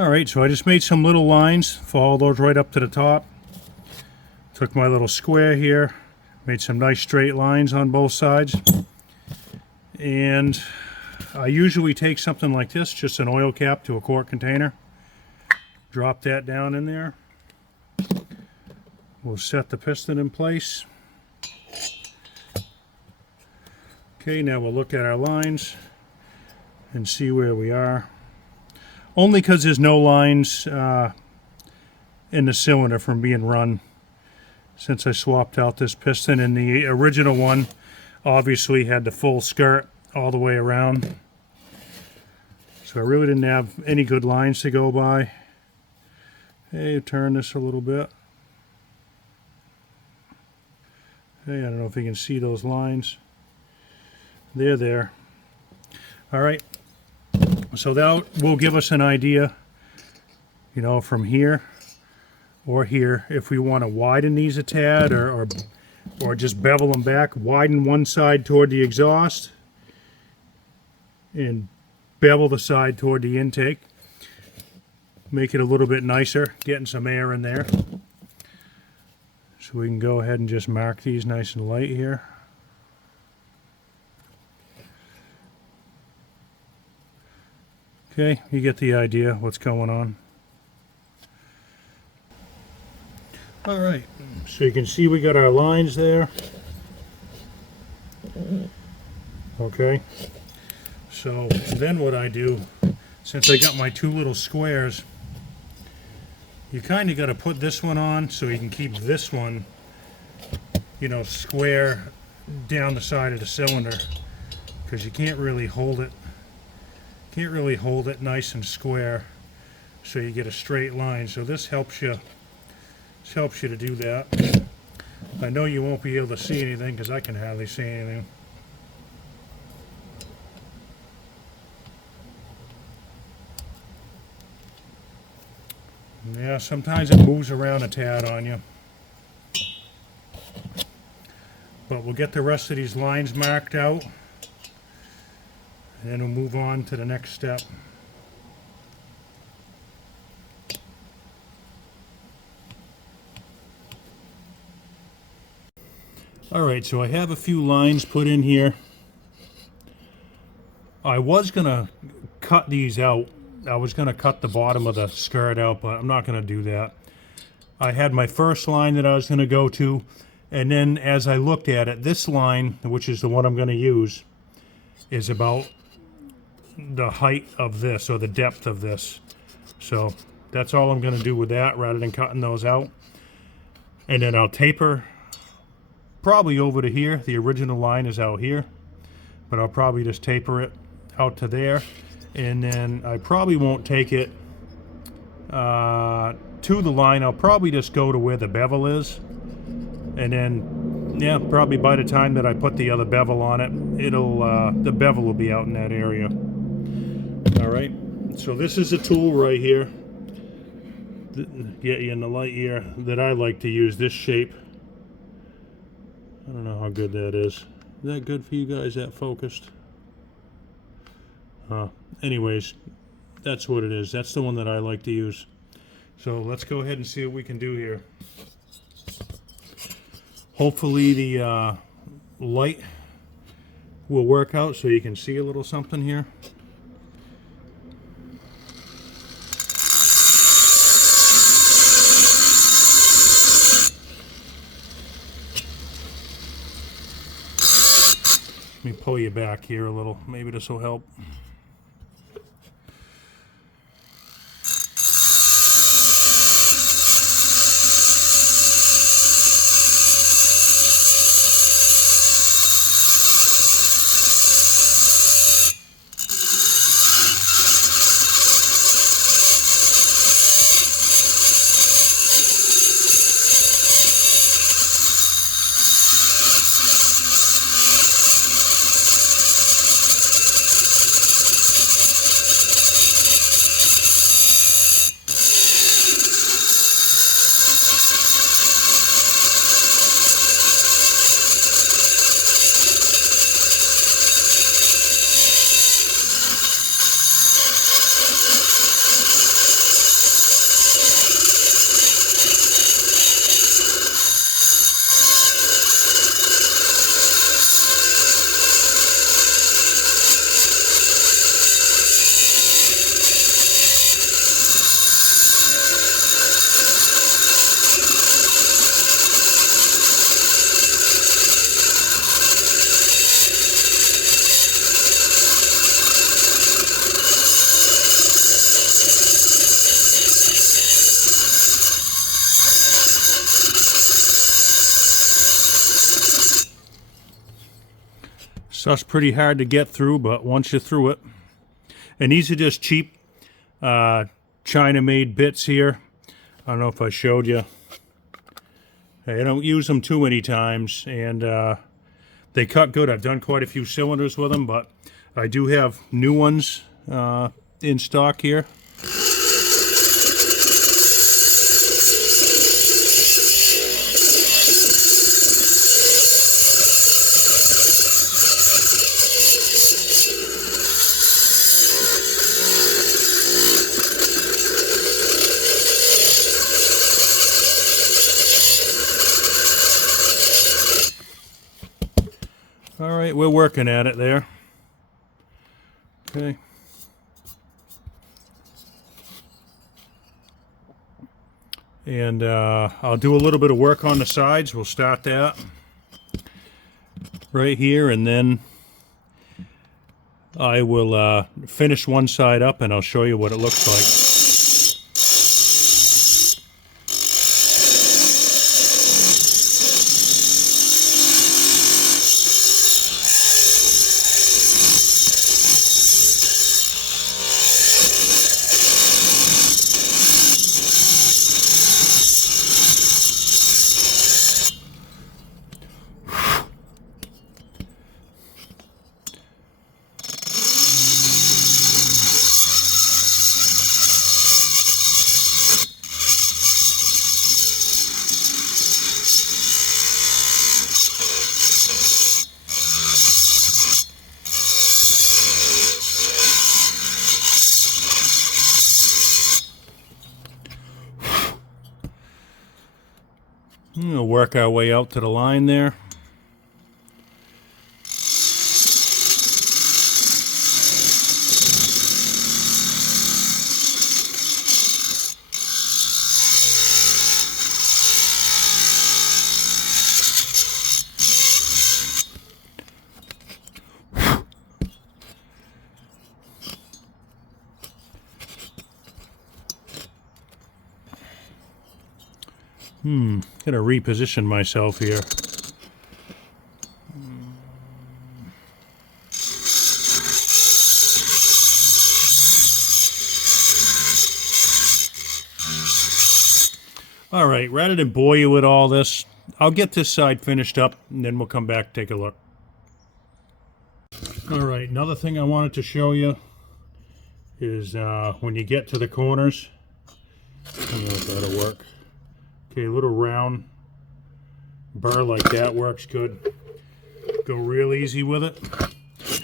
Alright, so I just made some little lines, followed those right up to the top. Took my little square here, made some nice straight lines on both sides. And I usually take something like this, just an oil cap to a quart container. Drop that down in there. We'll set the piston in place. Okay, now we'll look at our lines and see where we are. Only because there's no lines in the cylinder from being run since I swapped out this piston. And the original one obviously had the full skirt all the way around. So I really didn't have any good lines to go by. Hey, turn this a little bit. Hey, I don't know if you can see those lines. They're there. All right. So that will give us an idea, you know, from here or here, if we want to widen these a tad or just bevel them back, widen one side toward the exhaust and bevel the side toward the intake. Make it a little bit nicer, getting some air in there. So we can go ahead and just mark these nice and light here. Okay, you get the idea what's going on. Alright, so you can see we got our lines there. Okay, so then what I do, since I got my two little squares, you kind of got to put this one on so you can keep this one, you know, square down the side of the cylinder, because you can't really hold it. Can't really hold it nice and square so you get a straight line. So this helps you to do that. I know you won't be able to see anything because I can hardly see anything. Yeah, sometimes it moves around a tad on you. But we'll get the rest of these lines marked out. And then we'll move on to the next step. Alright, so I have a few lines put in here. I was going to cut these out. I was going to cut the bottom of the skirt out, but I'm not going to do that. I had my first line that I was going to go to, and then as I looked at it, this line, which is the one I'm going to use, is about the height of this, or the depth of this. So that's all I'm going to do with that, rather than cutting those out. And then I'll taper probably over to here. The original line is out here, but I'll probably just taper it out to there. And then I probably won't take it to the line. I'll probably just go to where the bevel is, and then yeah, probably by the time that I put the other bevel on it, it'll the bevel will be out in that area. Alright, so this is a tool right here, get you in the light here, that I like to use, this shape. I don't know how good that is. Is that good for you guys, that focused? Anyways, that's what it is. That's the one that I like to use. So let's go ahead and see what we can do here. Hopefully the light will work out so you can see a little something here. Let me pull you back here a little. Maybe this will help. Stuff's pretty hard to get through, but once you're through it. And these are just cheap China-made bits here. I don't know if I showed you. I don't use them too many times, and they cut good. I've done quite a few cylinders with them, but I do have new ones in stock here. All right, we're working at it there. Okay. And I'll do a little bit of work on the sides. We'll start that right here, and then I will finish one side up, and I'll show you what it looks like. We'll work our way out to the line there. Gonna reposition myself here. All right, rather than bore you with all this, I'll get this side finished up, and then we'll come back and take a look. All right, another thing I wanted to show you is when you get to the corners, I don't know if that'll work. Okay, a little round burr like that works good. Go real easy with it.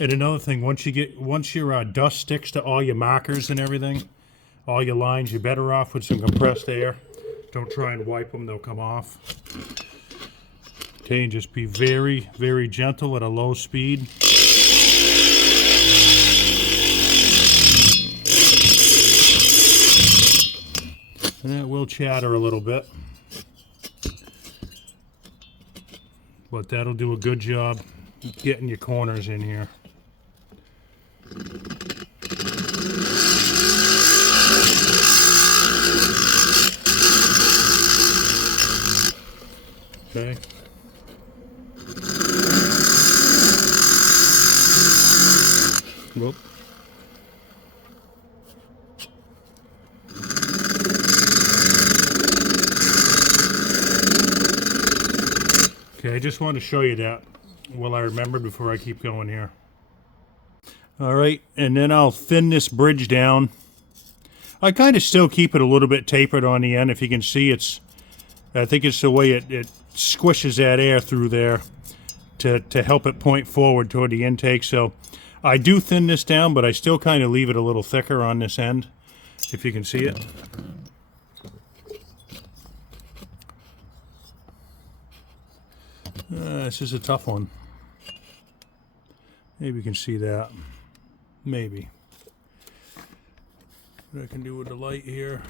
And another thing, once your dust sticks to all your markers and everything, all your lines, you're better off with some compressed air. Don't try and wipe them, they'll come off. Okay, and just be very, very gentle at a low speed. And that will chatter a little bit. But that'll do a good job getting your corners in here. Okay. Whoop. Okay, I just wanted to show you that while I remember before I keep going here. All right, and then I'll thin this bridge down. I kind of still keep it a little bit tapered on the end. If you can see, I think it's the way it squishes that air through there to help it point forward toward the intake. So I do thin this down, but I still kind of leave it a little thicker on this end, if you can see it. This is a tough one. Maybe you can see that. Maybe. What I can do with the light here.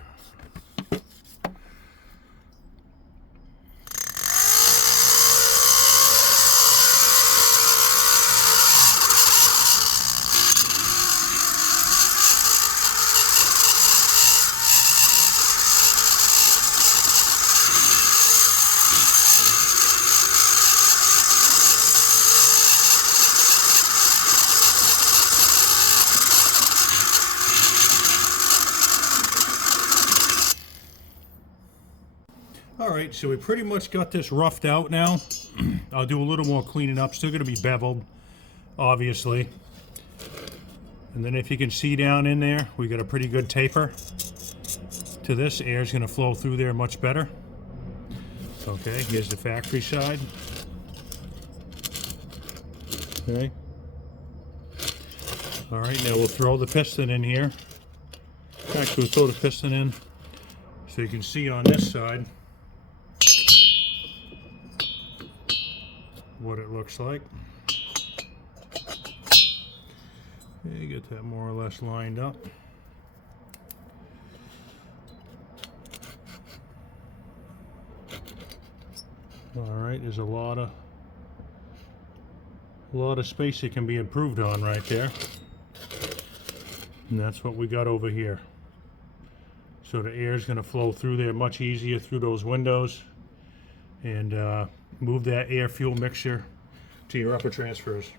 All right, so we pretty much got this roughed out now. I'll do a little more cleaning up. Still going to be beveled, obviously. And then if you can see down in there, we got a pretty good taper to this. Air's going to flow through there much better. Okay, here's the factory side. Okay. All right, now we'll throw the piston in here. Actually, we'll throw the piston in so you can see on this side what it looks like. Okay, get that more or less lined up. All right, there's a lot of space that can be improved on right there. And that's what we got over here. So the air is going to flow through there much easier through those windows, and move that air fuel mixture to your upper transfers.